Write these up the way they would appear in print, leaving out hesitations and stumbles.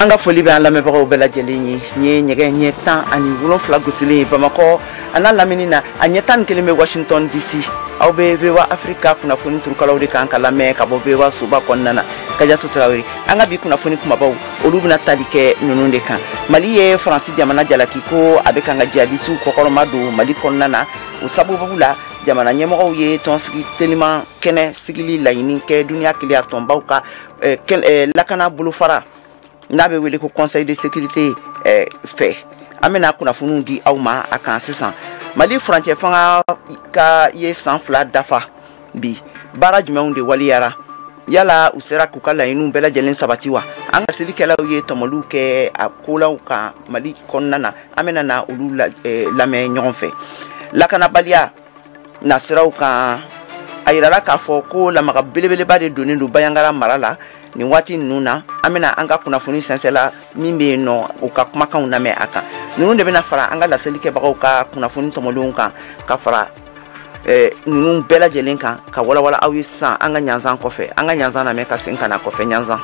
Anga foli be an lamɛnbagaw bɛɛ lajɛlen ye ni ɲɛgɛn ɲɛ 10 ani 7 gosilen Bamakɔ ana lamini na a ɲɛ 11 bɛ Washington DC aw bɛ VOA Africa kunnafoni turukalaw de kan ka lamɛn ka bɔ VOA soba kɔnɔna na Kadiatou Traoré an ka bi kunnafoni kumabaw olu bɛna tali kɛ ninnu de kan Mali ye Faransi jamana jalaki ko a bɛ kan ka jihadisiw kɔkɔrɔma don Mali kɔnɔna na o sababu la jamana ɲɛmɔgɔw ye tɔnsigi teliman kɛnɛ sigili laɲini kɛ duniya kiliya tɔnbaw ka lakana bolofara n'a bɛ wele ko Conseil de sécurité fɛ an bɛna kunnafoniw di aw ma a kan sisan Mali furancɛ fanga ka ye san 2 dafa bi baara jumɛnw de waliyara yala u sera k'u ka laɲiniw bɛɛ lajɛlen sabati wa an ka selikɛlaw ye tɔmɔliw kɛ a kolaw kan Mali kɔnɔna na an bɛna na olu lamɛn ɲɔgɔn fɛ lakanabaliya nasiraw kan a yirala k'a fɔ ko lamaga belebeleba de donnen don Bayangara mara la ni waati ninnu na an bɛna an ka kunnafoni sɛnsɛla min bɛ yen nɔ u ka kumakanw lamɛn a kan ninnu de bɛna fara an ka laselikɛbagaw ka kunnafoni tɔmɔlenw kan ka fara ninnu bɛɛ lajɛlen kan ka walawala aw ye sisan an ka ɲanzan kɔfɛ an ka ɲanzan lamɛn ka segin ka na kɔfɛ ɲanzan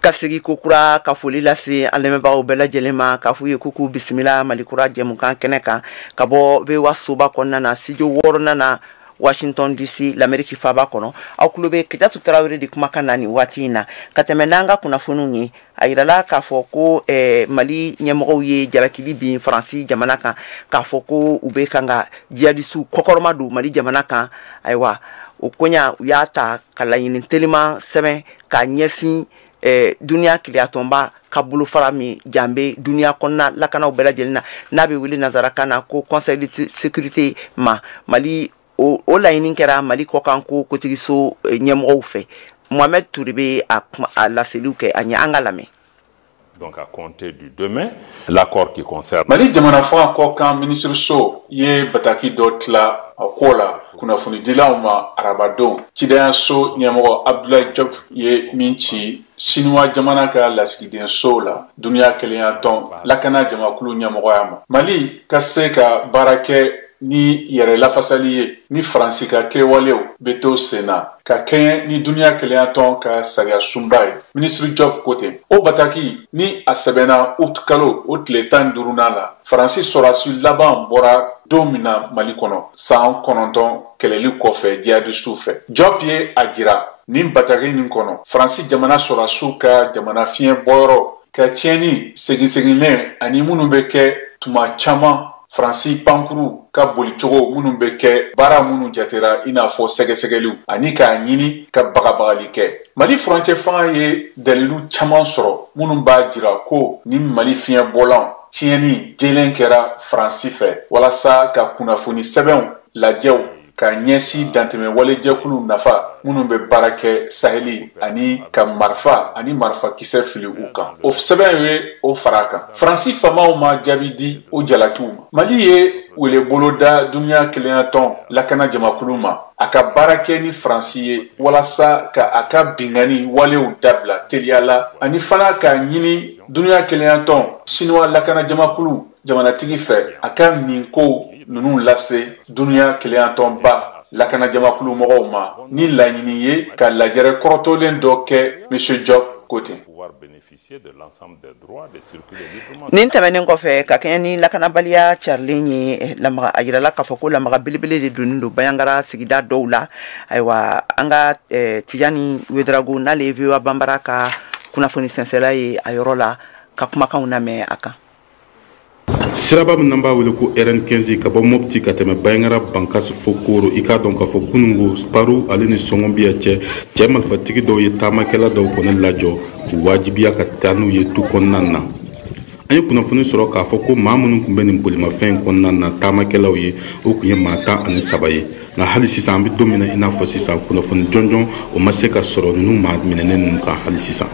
ka segi ko kura ka foli lase an lamɛnbagaw bɛɛ lajɛlen ma k'a f'u ye k'u bisimila Mali kura jɛmukan kɛnɛ kan ka bɔ VOA soba kɔnɔna na studio 6 na Washington DC l'Amérique faba kɔnɔ aw tulo bɛ Kadiatou Traoré de kumakan na nin waati in na ka tɛmɛ n'an ka kunnafoniw ye a yirala k'a fɔ ko Mali ɲɛmɔgɔw ye jalakili bin Faransi jamana kan k'a fɔ ko u bɛ kan ka jihadisiw kɔkɔrɔma don Mali jamana kan ayiwa o koɲa u y'a ta ka laɲini teliman sɛbɛn ka ɲɛsin duniya kiliyatɔnba ka bolofara min janbe duniya kɔnɔna lakanaw bɛɛ lajɛlen na n'a bɛ wele nazarakan na ko Conseil de sécurité ma Mali o laɲini kɛra Mali kɔkan ko kotigiso ɲɛmɔgɔw fɛ Mohamed Touré bɛ a laseliw kɛ a ɲɛ an ka lamɛn. Donc à compter du 2 mai, l'accord qui concerne Mali jamana fanga kɔkan ministre so ye bataki dɔ tila a ko la kunnafoni dilaw ma arabadon cidaya so ɲɛmɔgɔ Abdoulaye Diop ye min ci Sinuwa jamana ka lasigiden so la duniya kelenya tɔn lakana jamakulu ɲɛmɔgɔya ma Mali ka se ka baara kɛ ni yɛrɛ lafasali ye ni Faransi ka kɛwalew bɛ to senna ka kɛɲɛ ni duniya kelenya tɔn ka sariya sunba ye ministre Diop ko ten o bataki ni a sɛbɛnna août kalo o tile 15 la Faransi sɔrɔdasi laban bɔra don min na Mali kɔnɔ san 9 kɛlɛli kɔfɛ jihadisiw fɛ Diop ye a jira nin bataki nin kɔnɔ Faransi jamana sɔrɔdasiw ka jamana fiɲɛ bɔyɔrɔ ka tiɲɛni seginseginlen ani minnu bɛ kɛ tuma caman Faransi pankuru ka bolicogo minnu bɛ kɛ baara minnu jatera i n'a fɔ sɛgɛsɛgɛliw ani k'a ɲini ka bagabagali kɛ Mali furancɛ fanga ye dalilu caman sɔrɔ minnu b'a jira ko ni Mali fiɲɛ bɔlanw tiɲɛni jɛlen kɛra Faransi fɛ walasa ka kunnafoni sɛbɛnw lajɛw ka ɲɛsi dantɛmɛ walejɛkulu nafa minnu bɛ baara kɛ Saheli ani ka marifa kisɛ fili u kan o sɛbɛn ye o fara kan Faransi famaw ma jaabi di o jalakiw ma Mali ye welebolo da duniya kelenya tɔn lakana jamakulu ma a ka baara kɛ ni Faransi ye walasa ka a ka bingani walew dabila teliya la ani fana ka ɲini duniya kelenya tɔn Sinuwa lakana jamakulu jamanatigi fɛ a ka nin ko ninnu lase duniya kelenya tɔnba lakana jamakulu mɔgɔw ma ni laɲini ye ka lajɛrɛ kɔrɔtɔlen dɔ kɛ monsieur Diop ko ten nin tɛmɛnen kɔfɛ ka kɛɲɛ ni lakanabaliya carilen ye a yirala k'a fɔ ko lamaga belebele de donnen don Bayangara sigida dɔw la ayiwa an ka Tijani Ouedraogo n'ale ye VOA Banbara ka kunnafoni sɛnsɛla ye a yɔrɔ la ka kumakanw lamɛn a kan siraba min n'an b'a wele ko RN15 ka bɔ Mopti ka tɛmɛ Bayangara Bankasi fo Koro i k'a dɔn k'a fɔ kunungo Sparu ale ni Sɔngɔnbiya cɛ marifatigi dɔw ye taamakɛla dɔw kɔni lajɔ k'u wajibiya ka taa n'u ye tu kɔnɔna na an ye kunnafoni sɔrɔ k'a fɔ ko maa minnu tun bɛ nin bolimafɛn kɔnɔna na taamakɛlaw ye o tun ye maa 13 ye nka hali sisan an bɛ don min na i n'a fɔ sisan kunnafoni jɔnjɔn o ma se ka sɔrɔ ninnu maa minɛnen ninnu kan hali sisan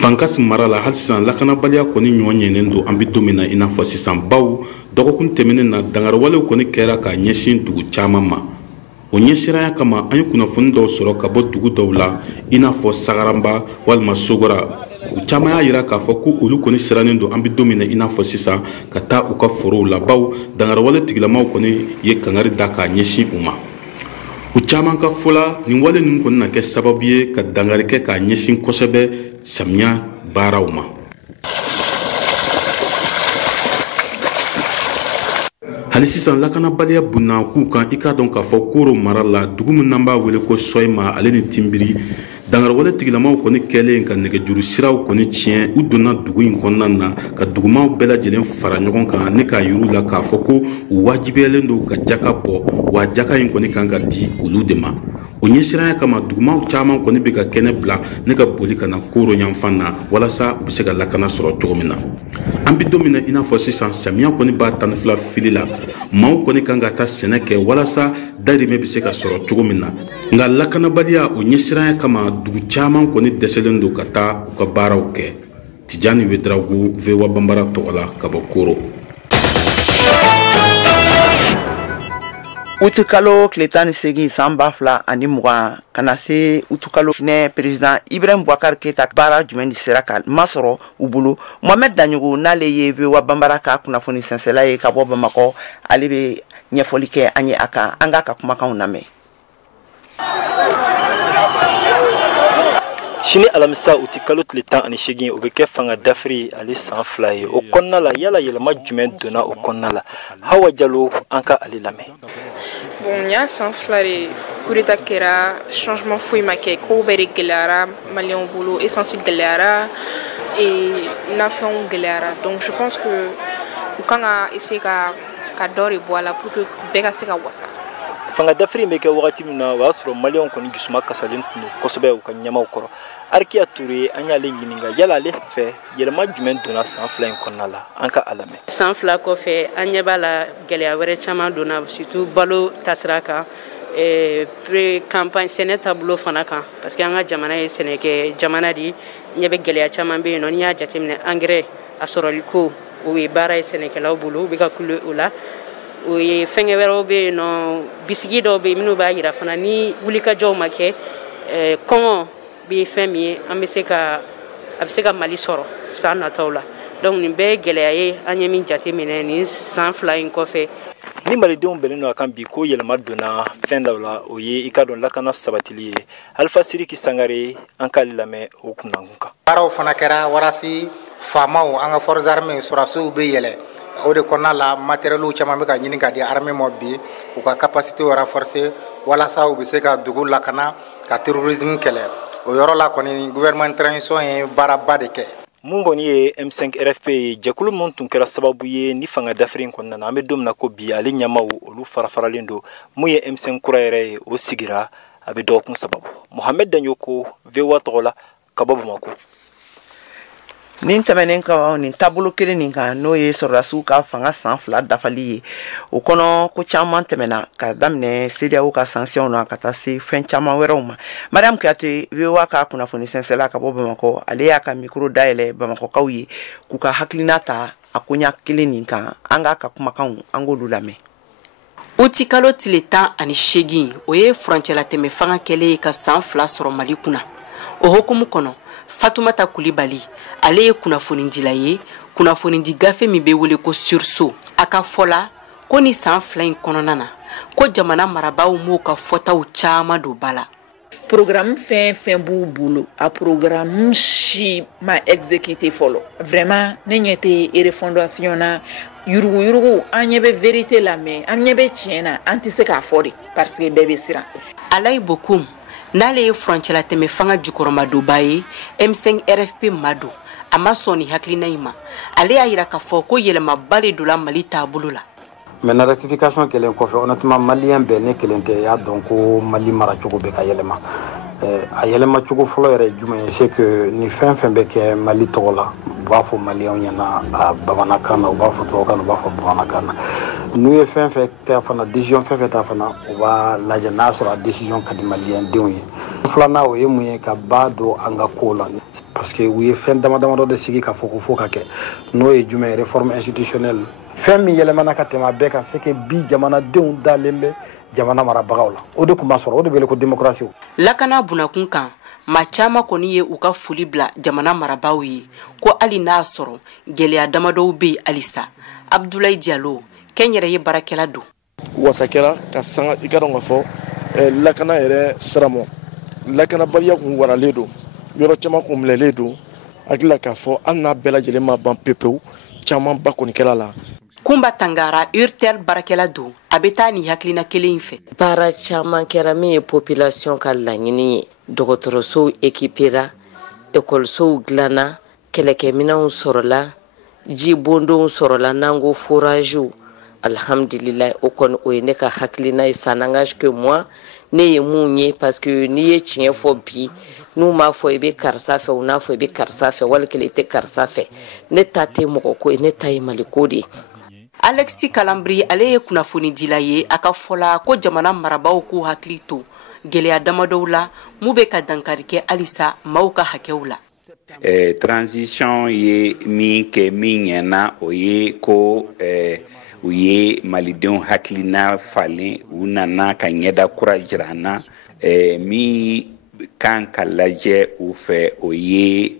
Bankasi mara la hali sisan lakanabaliya kɔni ɲɔgɔn ɲɛnen don an bɛ don min na i n'a fɔ sisan baw dɔgɔkun tɛmɛnen na dangarewalew kɔni kɛra ka ɲɛsin dugu caman ma o ɲɛsiranya kama an ye kunnafoni dɔw sɔrɔ ka bɔ dugu dɔw la i n'a fɔ Sagaranba walima Sogora u caman y'a yira k'a fɔ ko olu kɔni sirannen don an bɛ don min na i n'a fɔ sisan ka taa u ka forow la baw dangarewale tigilamaw kɔni ye kangari da k'a ɲɛsin u ma u caman ka fɔ la nin wale ninnu kɔni na kɛ sababu ye ka dangari kɛ k'a ɲɛsin kosɛbɛ samiya baaraw ma hali sisan lakanabaliya bunna k'u kan i k'a dɔn k'a fɔ koro mara la dugu min n'an b'a wele ko Soyima ale ni Tinbiri dangarewale tigilamaw kɔni kɛlen ka nɛgɛjuru siraw kɔni tiɲɛ u donna dugu in kɔnɔna na ka dugumaw bɛɛ lajɛlen fara ɲɔgɔn kan ne k'a yir'u la k'a fɔ ko u wajibiyalen don ka jaka bɔ wa jaka in kɔni kan ka di olu de ma o ɲɛsiranya kama dugumaw caman kɔni bɛ ka kɛnɛ bila ne ka boli ka na koro yanfan na walasa u bɛ se ka lakana sɔrɔ cogo min na an bɛ don min na i n'a fɔ sisan samiya kɔni b'a tan ni fila fili la maaw kɔni kan ka taa sɛnɛ kɛ walasa dahirimɛ bɛ se ka sɔrɔ cogo min na nka lakanabaliya o ɲɛsiranya kama dugu caman kɔni dɛsɛlen don ka taa u ka baaraw kɛ Tijani Wedraugu VOA Bambara tɔgɔ la ka bɔ Koro. Utukalo tile 18 san 2020 kana se utukalo ne président Ibrahim Boubacar Keita baara jumɛn de sera ka masɔrɔ u bolo Mohamed Danyogo n'ale ye VOA Bambara ka kunnafoni sɛnsɛla ye ka bɔ Bamakɔ ale bɛ ɲɛfɔli kɛ an ye a kan an ka kumakanw lamɛn. Sini alamisa uti kalo tile 18 o bɛ kɛ fanga dafiri ale san 2 ye o kɔnɔna la yala yɛlɛma jumɛn donna o kɔnɔna la Hawa Jalo an ka ale lamɛn. Bon, il y a sans flare coup d'état kɛra changement foyi ma kɛ ko bɛɛ de gɛlɛyara malien bolo essentiel gɛlɛyara et nafɛnw gɛlɛyara donc je pense que u kan ka essayer ka dɔ de bɔ a la pour que bɛɛ ka se ka wasa. Fanga dafiri bɛ kɛ wagati min na o y'a sɔrɔ malien kɔni dusuma kasalen tun don kosɛbɛ u ka ɲɛmaw kɔrɔ Arikia Toure an y'ale ɲininka yala ale fɛ yɛlɛma jumɛn donna san 2 in kɔnɔna la an ka a lamɛn. San 2 kɔfɛ an ɲɛ b'a la gɛlɛya wɛrɛ caman donna surtout balo tasira kan campagne sɛnɛ taabolo fana kan parce que an ka jamana ye sɛnɛkɛ jamana di ɲɛ bɛ gɛlɛya caman bɛ yen nɔ n'i y'a jateminɛ engrais a sɔrɔli ko o ye baara ye sɛnɛkɛlaw bolo u bɛ ka kule o la o ye fɛngɛ wɛrɛw bɛ yen nɔ bisigi dɔw bɛ yen minnu b'a jira fana ni wulikajɔw ma kɛ kɔngɔ bɛ fɛn min ye an bɛ se ka a bɛ se ka Mali sɔrɔ san nataw la donc nin bɛɛ ye gɛlɛya ye an ye min jateminɛ nin san 2 in kɔfɛ. Ni malidenw bɛnnen don a kan bi ko yɛlɛma donna fɛn dɔw la o ye i ka dɔn lakana sabatili ye Alpha Siriki Sangare an k'ale lamɛn o kunnakun kan. Baaraw fana kɛra walasi faamaw an ka forces armées sɔrɔdasiw bɛ yɛlɛ o de kɔnɔna la matériel caman bɛ ka ɲini ka di armée ma bi u ka capacité renforcer walasa u bɛ se ka dugu lakana ka terrorisme kɛlɛ o yɔrɔ la kɔni gouvernement transition ye baaraba de kɛ. Mun kɔni ye M5 RFP ye jɛkulu mun tun kɛra sababu ye ni fanga dafiri in kɔnɔna na an bɛ don min na ko bi ale ɲɛmaw olu farafaralen don mun ye M5 kura yɛrɛ ye o sigira a bɛ dɔgɔkun sababu Mohamed Danyogo VOA tɔgɔ la ka bɔ Bamakɔ. Nin tɛmɛnen ka nin taabolo kelen nin kan n'o ye sɔrɔdasiw ka fanga san 2 dafali ye o kɔnɔ ko caman tɛmɛna ka daminɛ CEDEAO ka sanction na ka taa se fɛn caman wɛrɛw ma Mariam Kuyate VOA ka kunnafoni sɛnsɛla ka bɔ Bamakɔ ale y'a ka micro dayɛlɛ Bamakɔkaw ye k'u ka hakilina ta a koɲa kelen nin kan an ka kumakanw an k'olu lamɛn. Uti kalo tile 18 o ye furancɛla tɛmɛ fanga kɛlen ye ka san 2 sɔrɔ Mali kunna o hukumu kɔnɔ Fatoumata Coulibaly ale ye kunnafoni dila ye kunnafoni di gafe min bɛ wele ko sursaut a ka fɔla ko ni san 2 in kɔnɔna na ko jamana marabaaw m'u ka fɔtaw caman don ba la. Programme fɛn b'u bolo a programme si ma exécuté fɔlɔ vraiment ne ɲɛ tɛ refondation na yurugu an ɲɛ bɛ vérité la mais an ɲɛ bɛ tiɲɛ na an tɛ se k'a fɔ de parce que bɛɛ bɛ siran. Alayi Bokoum n'ale ye furancɛla tɛmɛ fanga jukɔrɔmadoba ye M5 RFP Mado a ma sɔn ni hakilina in ma ale y'a yira k'a fɔ ko yɛlɛmaba de donna Mali taabolo la. Maintenant rectification kelen kɔfɛ honnêtement malien bɛɛ ne kelen tɛ y'a dɔn ko Mali maracogo bɛ ka yɛlɛma a yɛlɛma cogo fɔlɔ yɛrɛ ye jumɛn ye c'est que ni fɛn bɛ kɛ Mali tɔgɔ la u b'a fɔ malien ɲɛna a bamanankan na u b'a fɔ tubabukan na u b'a fɔ bamanankan na n'u ye fɛn ta fana décision fɛn ta fana u b'a lajɛ n'a sɔrɔ a décision ka di malien denw ye filanan o ye mun ye ka ba don an ka ko la parce que u ye fɛn damadɔ de sigi ka fɔ ko fo ka kɛ n'o ye jumɛn ye réforme institutionnelle fɛn min yɛlɛmana ka tɛmɛ a bɛɛ kan c'est que bi jamanadenw dalen bɛ jamana marabagaw la o de tun b'a sɔrɔ o de wele ko démocratie. Lakana bunakun kan maa caman kɔni ye u ka foli bila jamana marabaaw ye ko hali n'a sɔrɔ gɛlɛya damadɔw bɛ yen halisa. Abdoulaye Diallo kɛnyɛrɛ ye baarakɛla don. Wasakɛla ka sanga i ka dɔn ka fɔ lakana yɛrɛ siramɔ lakanabaliya kun waralen don yɔrɔ caman kun bilalen don hakilila k'a fɔ hali n'a bɛɛ lajɛlen ma ban pepewu caman ba kɔni kɛla la. Kumba Tangara Urtel baarakɛla don a bɛ taa ni hakilina kelen in fɛ. Baara caman kɛra min ye population ka laɲini ye dɔgɔtɔrɔsow ekipera ekɔlisow dilanna kɛlɛkɛminɛnw sɔrɔla jibondonw sɔrɔla n'an ko foragew. Alhamdulillah o kɔni o ye ne ka hakilina ye ça n'engage que moi ne ye mun ye parce que n'i ye tiɲɛ fɔ bi n'u m'a fɔ i bɛ karisa fɛ u n'a fɔ i bɛ karisa fɛ wali kelen i tɛ karisa fɛ ne ta tɛ mɔgɔ ko ye ne ta ye maliko de ye. Alexis Kalambri ale ye kunnafoni dila ye a ka fɔla ko jamana marabaaw k'u hakili to gɛlɛya damadɔw la mu bɛ ka dankari kɛ halisa maaw ka hakɛw la. Transition ye min kɛ min ɲɛna o ye ko u ye malidenw hakilina falen u nana ka ɲɛda kura jira an na min kan ka lajɛ u fɛ o ye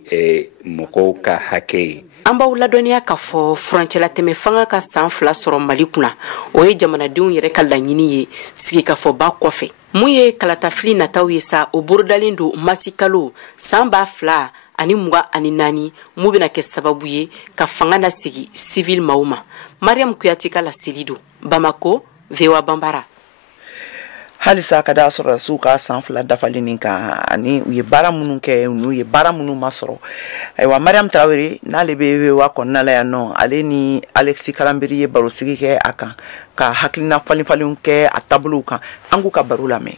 mɔgɔw ka hakɛ ye. An b'aw ladɔnniya k'a fɔ furancɛla tɛmɛ fanga ka san 2 sɔrɔ Mali kunna o ye jamanadenw yɛrɛ ka laɲini ye sigikafɔba kɔfɛ. Mun ye kalatafili nataw ye sa o borodalen don masikalo san 2024 mu bɛna kɛ sababu ye ka fanga na sigi civil maaw ma. Mariam Kuyati ka laseli don Bamako VOA Bambara. Halisa ka da sɔrɔ su ka san 2 dafalen nin kan ani u ye baara minnu kɛ n'u ye baara minnu ma sɔrɔ. Ayiwa Mariam Traoré n'ale bɛ VOA kɔnɔna la yan nɔ ale ni Alexis Kalambri ye baro sigi kɛ a kan ka hakilina falen kɛ a taabolow kan an k'u ka baro lamɛn.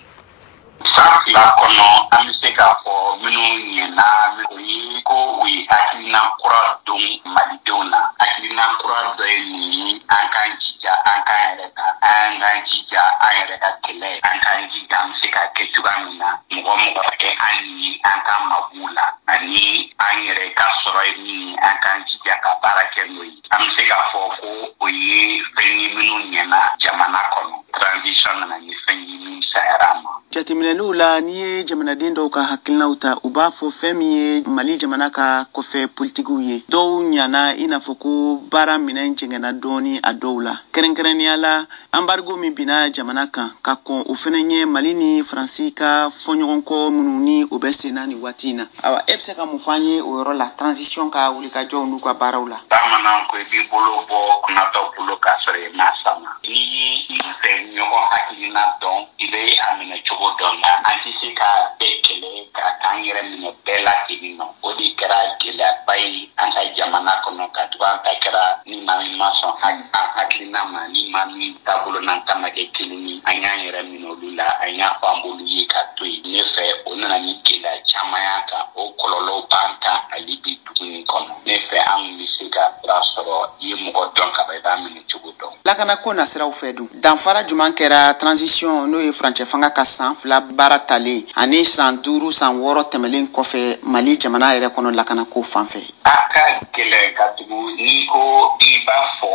San 2 kɔnɔ an bɛ se k'a fɔ minnu ɲɛna o ye ko u ye hakilina kura don malidenw na hakilina kura dɔ ye nin ye an k'an jija an k'an yɛrɛ ta an k'an jija an yɛrɛ ka kɛlɛ an k'an jija an bɛ se ka kɛ cogoya min na mɔgɔ kɛ an ni an ka magu la ani an yɛrɛ ka sɔrɔ ye min ye an k'an jija ka baara kɛ n'o ye an bɛ se k'a fɔ ko o ye fɛn ye minnu ɲɛna jamana kɔnɔ transition nana ni fɛn ye min sayara ma. Jateminɛliw la n'i ye jamanaden dɔw ka hakilinaw ta u b'a fɔ fɛn min ye Mali jamana ka kɔfɛ politikiw ye dɔw ɲana i n'a fɔ ko baara minɛn jɛngɛnna dɔɔni a dɔw la kɛrɛnkɛrɛnnenya la embargo min binna jamana kan ka kɔn o fɛnɛ ɲɛ Mali ni Faransi ka fɔɲɔgɔnkɔ minnu ni o bɛ senna ni waati in na awa e bɛ se ka mun fɔ an ye o yɔrɔ la transition ka wulikajɔw n'u ka baaraw la. Bamanan ko i b'i bolo bɔ kunnatɔ bolo k'a sɔrɔ i ma sama n'i ye i fɛ ɲɔgɔn hakilina dɔn i bɛ a minɛ cogo dɔn na an tɛ se ka bɛɛ kɛlɛ ka k'an yɛrɛ minɛ bɛɛ lajɛlen nɔ o de kɛra gɛlɛyaba ye an ka jamana kɔnɔ ka tugu an ta kɛra ni maa min ma sɔn an hakilina ma ni maa min taabolo n'an ta ma kɛ kelen ye an y'an yɛrɛ minɛ olu la an y'a fɔ an b'olu ye ka to yen ne fɛ o nana ni gɛlɛya caman y'a kan o kɔlɔlɔw b'an kan hali bi dugu in kɔnɔ ne fɛ an bɛ se ka fura sɔrɔ i ye mɔgɔ dɔn ka ban i b'a minɛ cogo dɔn. Lakana ko nasiraw fɛ dun danfara juman kɛra transition n'o ye furancɛ fanga ka san 2 baara talen ani san 5 san 6 tɛmɛlen kɔfɛ Mali jamana yɛrɛ kɔnɔ lakana ko fanfɛ. A ka gɛlɛn ka tugu n'i ko i b'a fɔ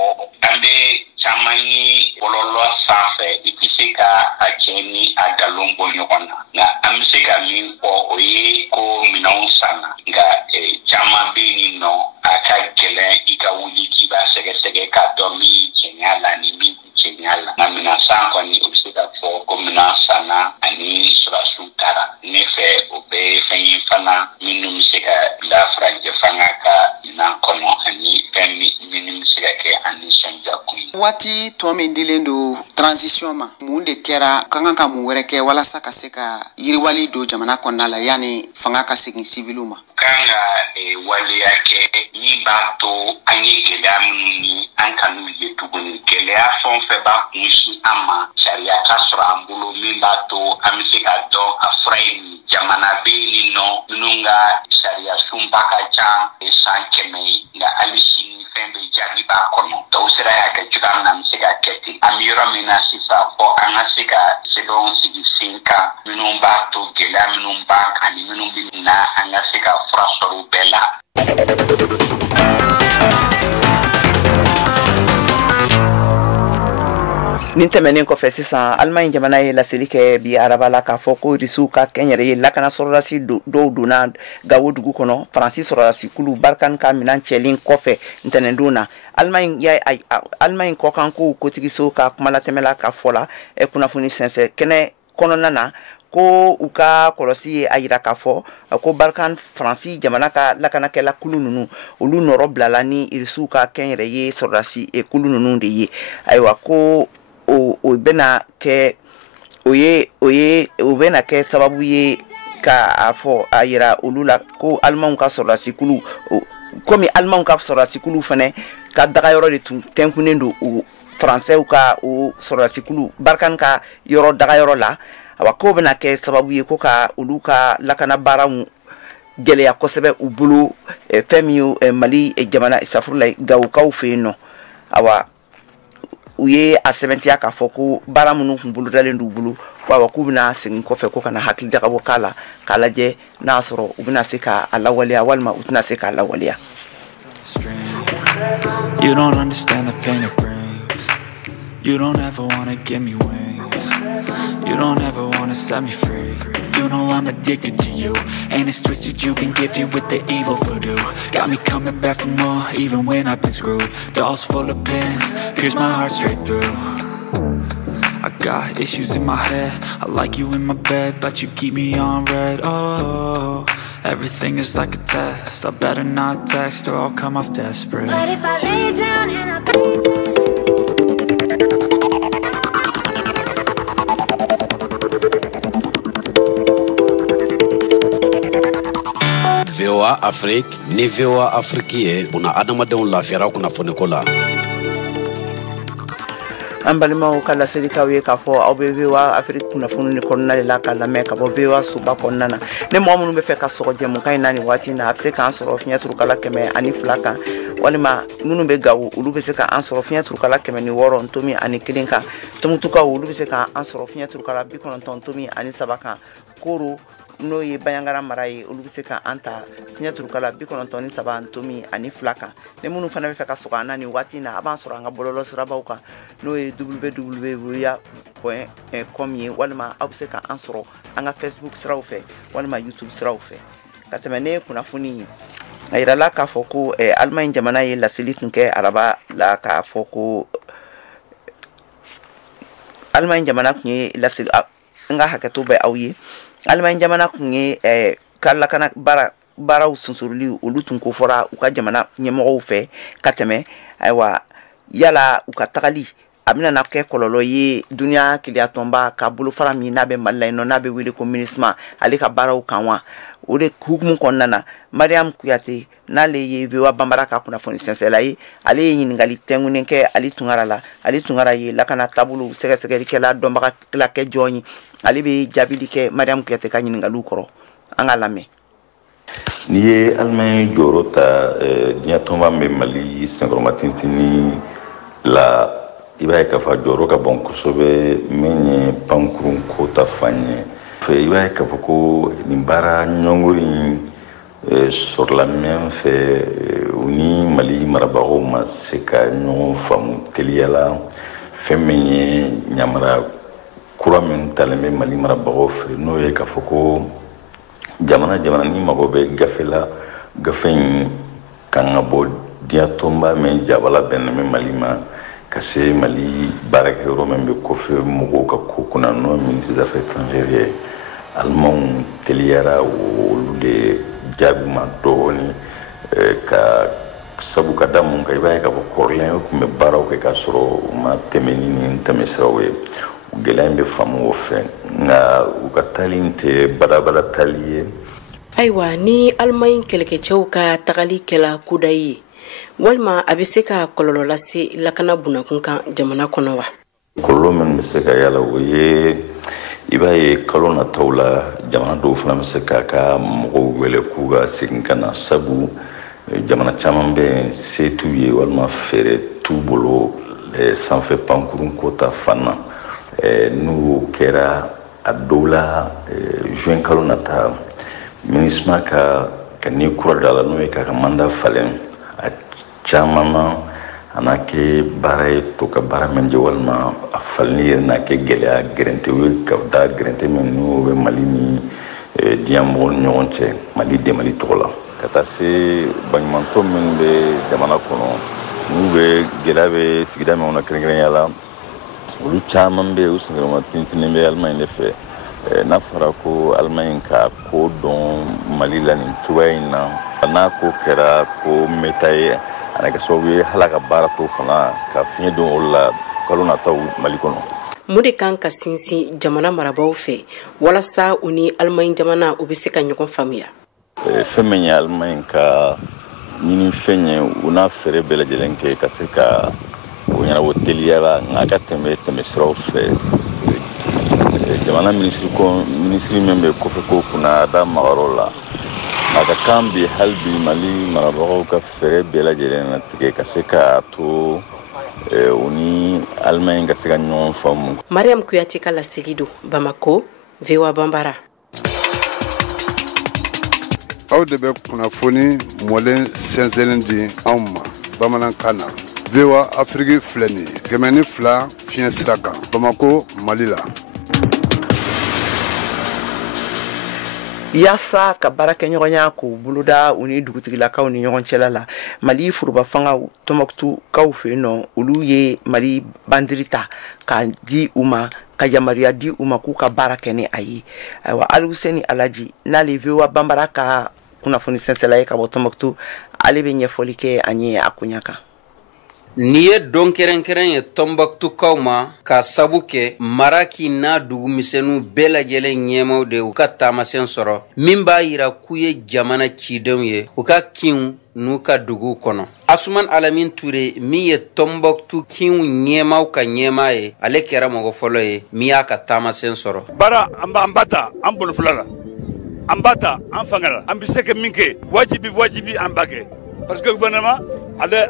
an bɛ caman ye bɔlɔlɔ sanfɛ i tɛ se ka a cɛ ni a galon bɔ ɲɔgɔn na nka an bɛ se ka min fɔ o ye ko minɛnw sanna nka caman bɛ yen nɔ a ka gɛlɛn i ka wuli k'i b'a sɛgɛsɛgɛ k'a dɔn min cɛnya la ni min cɛnya la nka minɛn san kɔni o bɛ se ka fɔ ko minɛn sanna ani surasiw taara ne fɛ o bɛɛ ye fɛn ye fana minnu bɛ se ka bila furancɛ fanga ka minɛn kɔnɔ ani fɛn minnu bɛ se ka kɛ ani nisɔndiya kun ye. Waati tɔ min dilen don transition ma mun de kɛra ka kan ka mun wɛrɛ kɛ walasa ka se ka yiriwali don jamana kɔnɔna la yanni fanga ka segin civiliw ma. Kan ka waleya kɛ min b'a to an ye gɛlɛya minnu ni an ka n'u ye tuguni gɛlɛya fɛn o fɛn b'a kun si an ma sariya ka sɔrɔ an bolo min b'a to an bɛ se ka dɔn a fura ye nin jamana bɛ yen nɔ minnu ka sariya sunba ka ca san 100 ye nka hali sini fɛn bɛ jaabi b'a kɔnɔ dɔw sera y'a kɛ cogoya min na an bɛ se ka kɛ ten an bɛ yɔrɔ min na sisan fɔ an ka se ka sɛbɛnw sigi sen kan minnu b'a to gɛlɛya minnu b'an kan ani minnu bɛ na an ka se ka fura sɔrɔ u bɛɛ la. nin tɛmɛnen kɔfɛ sisan Allemagne jamana ye laseli kɛ bi araba la k'a fɔ ko Rusiw ka kɛnyɛrɛ ye lakana sɔrɔdasi dɔw donna Gawo dugu kɔnɔ Faransi sɔrɔdasi kulu Barkhane ka minɛn cɛlen kɔfɛ ntɛnɛndon na Allemagne kɔkan ko kotigiso ka kumalatɛmɛ la ka fɔ la kunnafoni sɛnsɛ kɛnɛ kɔnɔna na ko u ka kɔlɔsi ye a yira k'a fɔ ko Barkhane Faransi jamana ka lakanakɛla kulu ninnu olu nɔrɔ bilala ni Rusiw ka kɛnyɛrɛ ye sɔrɔdasi kulu ninnu de ye ayiwa ko o bɛna kɛ o bɛna kɛ sababu ye ka fɔ a yira olu la ko Allemagne ka sɔrɔdasi kulu komi Allemagne ka sɔrɔdasi kulu fana ka dagayɔrɔ de tun tɛnkunnen don o Faransɛw ka o sɔrɔdasi kulu Barkhane ka yɔrɔ dagayɔrɔ la awa ko bɛna kɛ sababu ye ko ka olu ka lakana baaraw gɛlɛya kosɛbɛ u bolo fɛn min ye Mali jamana safurula Gawukaw fɛ yen nɔ awa u ye a sɛbɛntiya k'a fɔ ko baara minnu tun bolodalen d'u bolo ko k'u bɛna segin kɔfɛ ko kana hakili jagabɔ k'a la k'a lajɛ n'a sɔrɔ u bɛna se k'a lawaleya walima u tɛna se k'a lawaleya. You don't understand the pain it brings. You don't ever want to give me wings. You don't ever want to set me free. You know I'm addicted to you, and it's twisted. You've been gifted with the evil voodoo. Got me coming back for more, even when I've been screwed. Dolls full of pins, pierce my heart straight through. I got issues in my head. I like you in my bed, but you keep me on red. Oh, everything is like a test. I better not text or I'll come off desperate. But if I lay down and I VOA Afrique ni VOA Afrique una adamadenw lafiyara kunnafoni ko la. An balimaw ka laseli k'aw ye k'a fɔ aw bɛ VOA Afrique kunnafoni kɔnɔna de la k'a lamɛn ka bɔ VOA soba kɔnɔna na ne mɔgɔ minnu bɛ fɛ ka sɔgɔ jɛmukan in na nin waati in na a bɛ se k'an sɔrɔ fiɲɛ turukala 102 kan walima minnu bɛ Gawo olu bɛ se k'an sɔrɔ fiɲɛ turukala 106 ntomi ani 1 kan Tomutukaw olu bɛ se k'an sɔrɔ fiɲɛ turukala 93 ntomi ani 3 kan Koro n'o ye Bayangara mara ye olu bɛ se k'an ta fiɲɛ turukala 93 ntomi ani 2 kan ne minnu fana bɛ fɛ ka sɔgɔ an na nin waati in na a b'an sɔrɔ an ka bɔlɔlɔ sirabaw kan n'o ye www.voa.com ye walima aw bɛ se k'an sɔrɔ an ka Facebook siraw fɛ walima YouTube siraw fɛ ka tɛmɛ ne kunnafoni a yirala k'a fɔ ko Allemagne jamana ye laseli tun kɛ araba la k'a fɔ ko Allemagne jamana tun ye laseli n ka hakɛto bɛ aw ye Allemagne jamana kun ye ka lakana baaraw sunsuruli olu tun ko fɔra u ka jamana ɲɛmɔgɔw fɛ ka tɛmɛ ayiwa yala u ka tagali a bɛna kɛ kɔlɔlɔ ye duniya kiliyatɔnba ka bolofara min n'a bɛ Mali la yen nɔ n'a bɛ wele ko MINUSMA ale ka baaraw kan wa o de hukumu kɔnɔna na Mariam Kuyate n'ale ye VOA Bambara ka kunnafoni sɛnsɛla ye ale ye ɲininkali tɛnkunnen kɛ Ali Tunkara la Ali Tunkara ye lakana taabolo sɛgɛsɛgɛlikɛla dɔnbaga kɛ jɔn ye ale bɛ jaabili kɛ Mariam Kuyate ka ɲininkaliw kɔrɔ an ka lamɛn. N'i ye Allemagne jɔyɔrɔ ta diɲɛ tɔnba min bɛ Mali senkɔrɔma tintini la i b'a ye k'a fɔ a jɔyɔrɔ ka bon kosɛbɛ min ye pankurun ko ta fan ye i b'a ye k'a fɔ ko nin baara ɲɔngɔri in sɔrɔla min fɛ u ni Mali marabagaw ma se ka ɲɔgɔn faamu teliya la fɛn min ye ɲamara kura min talen bɛ Mali marabagaw fɛ n'o ye k'a fɔ ko jamana ni mago bɛ gafe la gafe in kan ka bɔ diɲɛ tɔnba min jabala bɛnnen bɛ Mali ma ka se Mali baarakɛyɔrɔ min bɛ kɔfɛ mɔgɔw ka ko kunna n'o ye ministre des affaires étrangères ye Allemagne teliyara olu de jaabi ma dɔɔni ka sabu ka da mun kan i b'a ye k'a fɔ kɔrɔlen tun bɛ baaraw kɛ k'a sɔrɔ u ma tɛmɛ ni tɛmɛsiraw ye gɛlɛya in bɛ faamu o fɛ nka u ka taali in tɛ badabada taali ye. Ayiwa ni Allemagne kɛlɛkɛcɛw ka tagali kɛla kuda ye walima a bɛ se ka kɔlɔlɔ lase lakana bunakun kan jamana kɔnɔ wa? Kɔlɔlɔ min bɛ se ka yala o ye i b'a ye kalo nataw la jamana dɔw fana bɛ se k'a ka mɔgɔw wele k'u ka segin ka na sabu jamana caman bɛ yen se t'u ye walima fɛɛrɛ t'u bolo sanfɛ pankurun ko ta fan na n'o kɛra a dɔw la juin kalo nata MINUSMA ka ni kura da la n'o ye k'a ka manda falen a caman na ana ke baara to ka baara min je walima a falni na ke gɛlɛya gɛrɛntɛ we ka da gɛrɛntɛ min n'o bɛ Mali ni diɲɛ mɔgɔw ni ɲɔgɔn cɛ Mali dɛmɛli tɔgɔ la ka taa se baɲumantɔ minnu bɛ jamana kɔnɔ n'u bɛ gɛlɛya bɛ sigida min na kɛrɛnkɛrɛnya la olu caman bɛ u sigiyɔrɔma tintinin bɛ Allemagne de fɛ n'a fɔra ko Allemagne ka ko dɔn Mali la nin cogoya in na n'a ko kɛra ko meta ye ana kɛ sababu ye hali a ka baara to fana ka fiɲɛ don o la kalo nataw Mali kɔnɔ. Mun de kan ka sinsin jamana marabaaw fɛ walasa u ni Allemagne jamana u bɛ se ka ɲɔgɔn faamuya? Fɛn min ye Allemagne ka ɲini fɛn ye u n'a fɛɛrɛ bɛɛ lajɛlen kɛ ka se ka o ɲɛnabɔ teliya la nka ka tɛmɛ siraw fɛ jamana minisiri min bɛ kɔfɛ ko kunna da magayɔrɔ la a ka kan bi hali bi Mali marabagaw ka fɛɛrɛ bɛɛ lajɛlen na tigɛ ka se ka to u ni Allemagne ka se ka ɲɔgɔn faamu. Mariam Kuyate ka laseli don Bamako, VOA Bambara. Aw de bɛ kunnafoni mɔlen sɛnsɛnlen di anw ma bamanankan na. VOA Afrique filɛ nin ye 102 fiɲɛ sira kan Bamako, Mali la. Yasa ka baarakɛɲɔgɔnya k'u boloda u ni dugutigilakaw ni ɲɔgɔn cɛla la Mali furuba fangaw Tɔnbɔkutu kaw fɛ yen nɔ olu ye Mali bandiri ta ka di u ma ka yamaruya di u ma k'u ka baara kɛ ni a ye ayiwa Aluseni Alaji n'ale VOA Bambara ka kunnafoni sɛnsɛla ye ka bɔ Tɔnbɔkutu ale bɛ ɲɛfɔli kɛ an ye a koɲa kan. Ni ye don kɛrɛnkɛrɛn ye Tɔnbɔkutukaw ma ka sabu kɛ mara k'i n'a dugumisɛnninw bɛɛ lajɛlen ɲɛmaw de u ka taamasɛn sɔrɔ min b'a yira k'u ye jamana cidenw ye u ka kinw n'u ka duguw kɔnɔ. Asuman Alamin Ture min ye Tɔnbɔkutu kinw ɲɛmaw ka ɲɛmaa ye ale kɛra mɔgɔ fɔlɔ ye min y'a ka taamasɛn sɔrɔ. Bara an b'a ta an bolofila la an b'a ta an fanga la an bɛ se ka min kɛ wajibi an b'a kɛ parce que gouvernement ale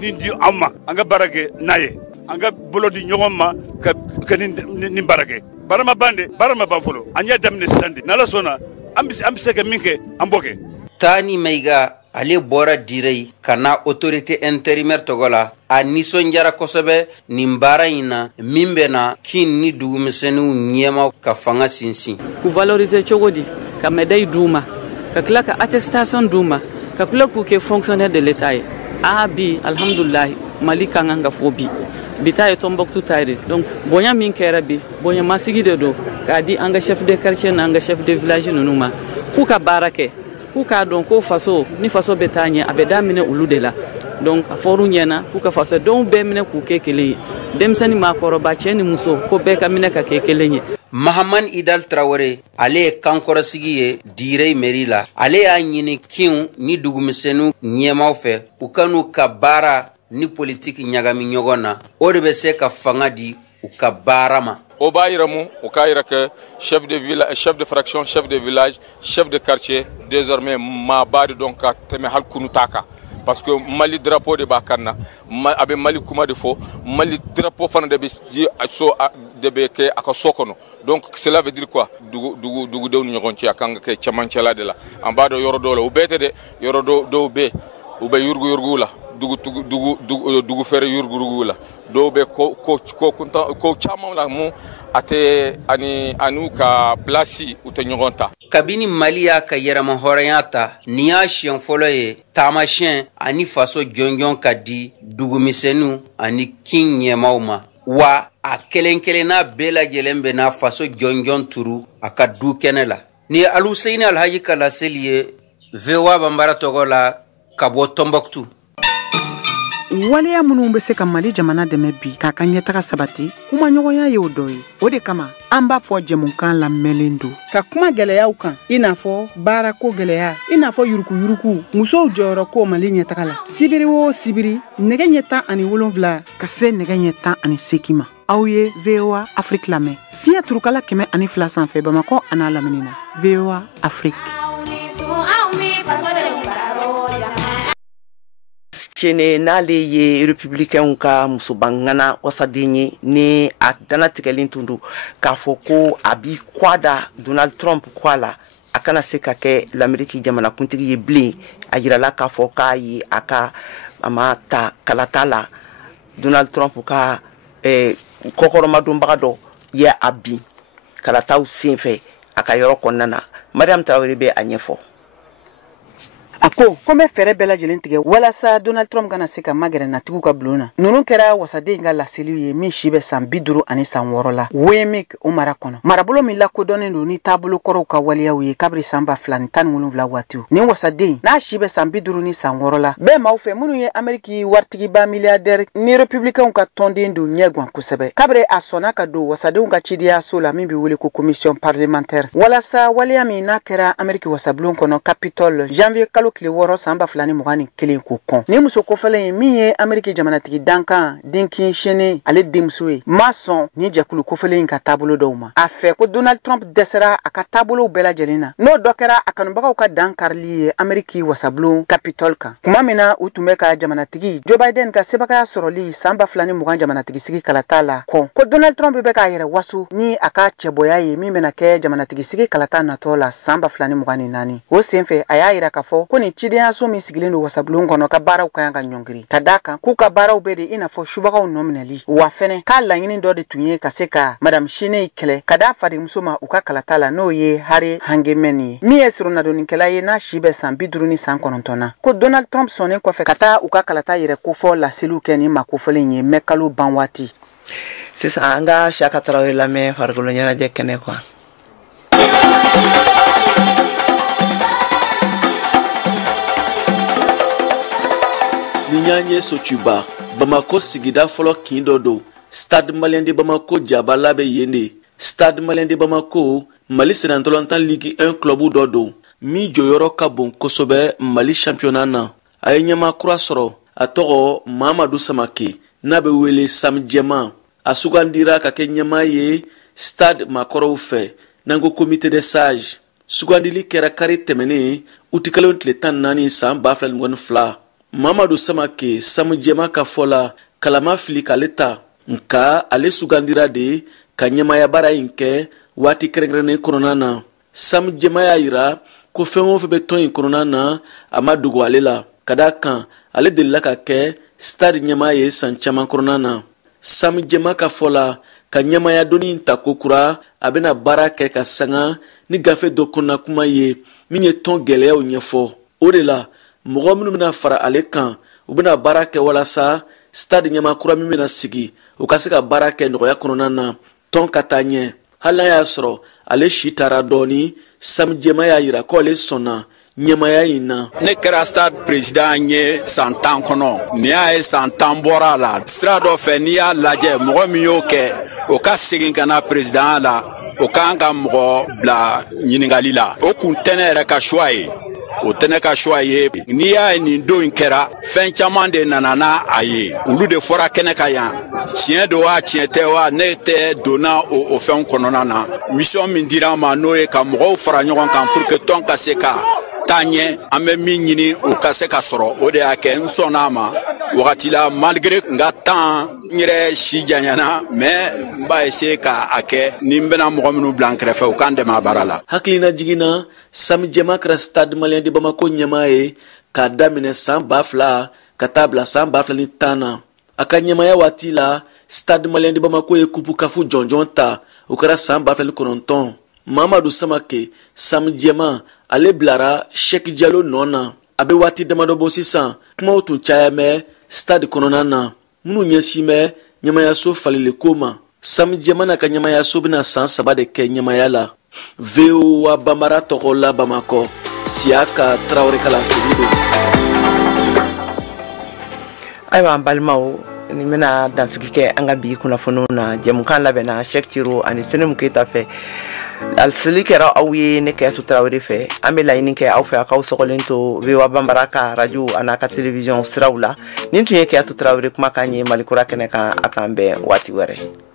nin di an ma an ka baara kɛ n'a ye an ka bolo di ɲɔgɔn ma ka nin baara kɛ baara ma ban fɔlɔ an y'a daminɛ sisan de n'Ala sɔnna an bɛ se ka min kɛ an b'o kɛ. Tani Mayiga ale bɔra Direi ka na autorité intérimaire tɔgɔ la a nisɔndiyara kosɛbɛ nin baara in na min bɛ na kin ni dugumisɛnninw ɲɛmaw ka fanga sinsin. K'u valoriser cogo di ka médaille d'u ma ka tila ka attestation d'u ma ka tila k'u kɛ fonctionnaire de l'État ye bi alhamdulilahi Mali kan kan ka fɔ bi ta ye Tɔnbɔkutu ta ye donc bonya min kɛra bi bonya masigi de don k'a di an ka chef de quartier n'an ka chef de village ninnu ma k'u ka baara kɛ k'u k'a dɔn ko faso ni faso bɛ taa ɲɛ a bɛ daminɛ olu de la donc a fɔr'u ɲɛna k'u ka faso denw bɛɛ minɛ k'u kɛ kelen ye denmisɛnnin maakɔrɔba cɛ ni muso ko bɛɛ ka minɛ ka kɛ kelen ye. Mahaman Idal Traoré ale ye kankɔrɔsigi ye Direi mairie la ale y'a ɲini kinw ni dugumisɛnninw ɲɛmaw fɛ u ka n'u ka baara ni politiki ɲagami ɲɔgɔn na o de bɛ se ka fanga di u ka baara ma. O b'a yira mun o k'a yira kɛ chef de fraction chef de village chef de quartier désormais maaba de dɔn ka tɛmɛ hali kunu ta kan parce que Mali drapeau de b'a kan na a bɛ Mali kuma de fɔ Mali drapeau fana de bɛ ji so de bɛ kɛ a ka so kɔnɔ donc cela veut dire quoi dugudenw ni ɲɔgɔn cɛ a kan ka kɛ cɛmancɛla de la an b'a dɔn yɔrɔ dɔw la o bɛɛ tɛ dɛ yɔrɔ dɔw bɛ yen u bɛ yurugu la dugu fɛrɛ yurugu la dɔw bɛ ko caman la mun a tɛ ani ka place u tɛ ɲɔgɔn ta. Kabini Mali y'a ka yɛrɛma hɔrɔnya ta nin y'a siɲɛ fɔlɔ ye taamasiyɛn ani faso jɔnjɔn ka di dugumisɛnninw ani kin ɲɛmaw ma wa a kelen kelenna bɛɛ lajɛlen bɛ na faso jɔnjɔn turu a ka du kɛnɛ la. Ni ye Aluseni Alhaji ka laseli ye VOA Bambara tɔgɔ la ka bɔ Tɔnbɔkutu. Waleya minnu bɛ se ka Mali jamana dɛmɛ bi k'a ka ɲɛtaga sabati kuma ɲɔgɔnya ye o dɔ ye o de kama an b'a fɔ jɛmukan lamɛnlen don ka kuma gɛlɛyaw kan i n'a fɔ baarako gɛlɛya i n'a fɔ yurukuyuruku musow jɔyɔrɔ ko Mali ɲɛtaga la sibiri o sibiri nɛgɛ ɲɛ 17 ka se nɛgɛ ɲɛ 18 ma aw ye VOA Afrique lamɛn fiɲɛ turukala 102 sanfɛ Bamako a n'a lamini na VOA Afrique. Cene n'ale ye républicain ka musobangana wasaden ye ni a danatigɛlen tun don k'a fɔ ko a bi kwada Donald Trump kwa la a kana se ka kɛ l'Amérique jamanakuntigi ye bilen a yirala k'a fɔ k'a ye a ka ama ta kalata la Donald Trump ka kokoromadonbaga dɔ ye a bin kalataw senfɛ a ka yɔrɔ kɔnɔna na Mariam Traoré bɛ a ɲɛfɔ. Ako kome fɛrɛ bɛɛ lajɛlen tigɛ walasa Donald Trump kana se ka magɛrɛ natigiw ka bulon na. Ninnu kɛra wasaden ka laseliw ye min si bɛ san 50 ani san 6 la. Wemik o mara kɔnɔ. Marabolo min lakodɔnnen don ni taabolo kɔrɔw ka waliyaw ye kabiri san 2017 waatiw. Nin wasaden n'a si bɛ san 50 ni san 6 la. Bɛɛ maaw fɛ minnu ye Ameriki waritigiba milliardaire ni républicains ka tɔnden don ɲɛguwan kosɛbɛ. Kabiri a sɔnna ka don wasadenw ka cidiyaso la min bɛ wele ko commission parlementaire. Walasa waliya min n'a kɛra Ameriki wasabulon kɔnɔ Capitol janvier kalo kile 6 san 2021 ko kɔn. Ni muso kɔfɛlen ye min ye Ameriki jamanatigi dankan Dinkin Cheney ale denmuso ye ma sɔn ni jɛkulu kɔfɛlen ka taabolo dɔw ma. A fɛ ko Donald Trump dɛsɛra a ka taabolow bɛɛ lajɛlen na. N'o dɔ kɛra a kanubagaw ka dankarili ye Ameriki wasabulon Capitol kan. Kuma min na u tun bɛ ka jamanatigi Joe Biden ka sebagaya sɔrɔli san 2020 jamanatigi sigi kalata la kɔn. Ko Donald Trump bɛ k'a yɛrɛ waso ni a ka cɛbɔya ye min bɛna kɛ jamanatigi sigi kalata natɔ la san 2024. O senfɛ a y'a yira k'a fɔ ko ni cidenyaso min sigilen don wasabulon kɔnɔ ka baaraw ka kan ka ɲɔngiri. Ka d'a kan k'u ka baaraw bɛ de i n'a fɔ subagaw nɔ minɛli. Wa fɛnɛ k'a laɲini dɔ de tun ye ka se ka Madame Cheney kɛlɛ ka d'a fadimuso ma u ka kalata la n'o ye Harry Hangeman ye. Min ye surunadonnikɛla ye n'a si bɛ san 50 ni san 9 na. Ko Donald Trump sɔnnen kɔfɛ ka taa u ka kalata yɛrɛ kofɔ laseliw kɛ ni makofɔlen ye mɛ kalo ban waati. Sisan an ka Siyaka Tarawele lamɛn farikolo ɲɛnajɛ kɛnɛ kwa. Ninyanye Sotuba, Bamako sigida fɔlɔ kin dɔ don. Stade Malien de Bamako jabala bɛ yen de. Stade Malien de Bamako, Mali senantɔlɔntan Ligue 1 club dɔ don. Min jɔyɔrɔ ka bon kosɛbɛ Mali championnat na. A ye ɲɛma kura sɔrɔ. A tɔgɔ Mamadou Samake. N'a bɛ wele Sam Jɛma. A sugandira ka kɛ ɲɛma ye Stade makɔrɔw fɛ. N'an ko comité des sages. Sugandili kɛra kari tɛmɛnen utikalen tile 14 san 2022. Mamadou Samake Sam Jɛma ka fɔ la kalama fili k'ale ta nka ale sugandira de ka ɲɛmaya baara in kɛ waati kɛrɛnkɛrɛnnen kɔnɔna na. Sam Jɛma y'a yira ko fɛn o fɛn bɛ tɔn in kɔnɔna na a ma dogo ale la ka d'a kan ale delila ka kɛ stade ɲɛma ye san caman kɔnɔna na. Sam Jɛma ka fɔ la ka ɲɛmaya donni ta kokura a bɛna baara kɛ ka sanga ni gafe dɔ kɔnɔna kuma ye min ye tɔn gɛlɛyaw ɲɛfɔ. O de la mɔgɔ minnu bɛna fara ale kan u bɛna baara kɛ walasa stade ɲɛma kura min bɛna sigi u ka se ka baara kɛ nɔgɔya kɔnɔna na tɔn ka taa ɲɛ. Hali n'a y'a sɔrɔ ale si taara dɔɔni Sam Jɛma y'a yira ko ale sɔnna ɲɛmaya in na. Ne kɛra stade président ye san 10 kɔnɔ ni y'a ye san 10 bɔra la sira dɔ fɛ n'i y'a lajɛ mɔgɔ min y'o kɛ o ka segin ka na président la o kan ka mɔgɔ bila ɲininkali la o kun tɛ ne yɛrɛ ka choix ye. O tɛ ne ka choix ye. N'i y'a ye nin don in kɛra fɛn caman de nana n'a a ye olu de fɔra kɛnɛ ka yan tiɲɛ don wa tiɲɛ tɛ wa ne tɛ donna o fɛnw kɔnɔna na mission min dira ma n'o ye ka mɔgɔw fara ɲɔgɔn kan pour que tɔn ka se ka taa ɲɛ an bɛ min ɲini o ka se ka sɔrɔ o de y'a kɛ n sɔnn'a ma wagati la malgré n ka temps n yɛrɛ si janyana mais n b'a essayer k'a kɛ ni n bɛna mɔgɔ minnu bila n kɛrɛfɛ u k'an dɛmɛ a baara la. Hakilina jiginna Sam Jɛma kɛra Stade Malien de Bamako ɲɛma ye k'a daminɛ san 2000 ka taa bila san 2010 na. A ka ɲɛmaya waati la Stade Malien de Bamako ye kupu kafu jɔnjɔn ta o kɛra san 2009. Mamadou Samake Sam Jɛma ale bilara Sheikh Diallo nɔ na. A bɛ waati damadɔ bɔ sisan kumaw tun caya mɛ stade kɔnɔna na minnu ɲɛsin bɛ ɲɛmayaso falili ko ma. Sam Jɛma n'a ka ɲɛmayaso bɛna san 3 de kɛ ɲɛmaya la. VOA Bambara tɔgɔ la Bamakɔ Siyaka Tarawele kalasigi don. Ayiwa an balimaw ni bɛna dansigi kɛ an ka bi kunnafoniw na jɛmukan labɛnna Sheikh Tiro ani Senemu Keyita fɛ. Aliseli kɛra aw ye ne Keyatu Tarawele fɛ an bɛ laɲini kɛ aw fɛ a k'aw sɔgɔlen to VOA Bambara ka radio a n'a ka télévision siraw la nin tun ye Keyatu Tarawele kumakan ye Mali kura kɛnɛ kan a k'an bɛn waati wɛrɛ.